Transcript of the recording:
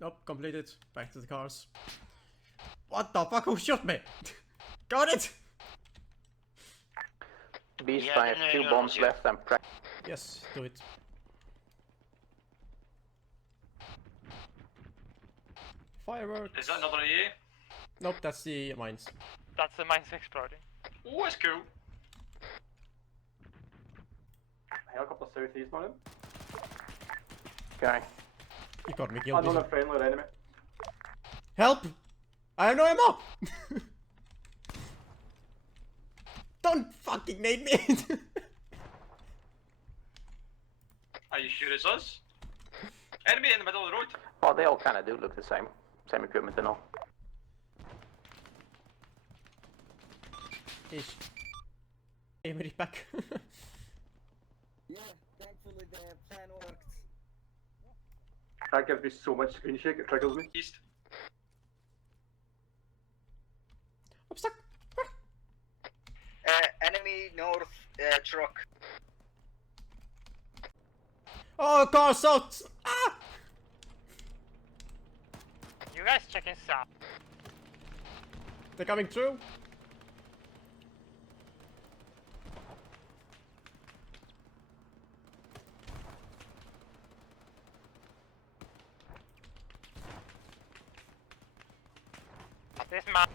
Nope, completed. Back to the cars. What the fuck? Who shot me? Got it! Beast, I have 2 bombs left and Yes, do it. Fireworks. Is that another EA? Nope, that's the mines. That's the mines exploding. Oh, it's cool. Helicopter southeast on him. Okay. You got me killed. Another friendly enemy. Help! I have no ammo! Don't fucking nade me! Are you sure it's us? Enemy in the middle of the road. Oh, they all kind of do look the same. Same equipment and all. Ish. Aim it back. Yeah, thankfully the plan worked. That gives me so much screen shake, it triggers me. East. I'm stuck. Enemy north truck. Oh, car south! Ah! You guys checking south. They're coming through. This map.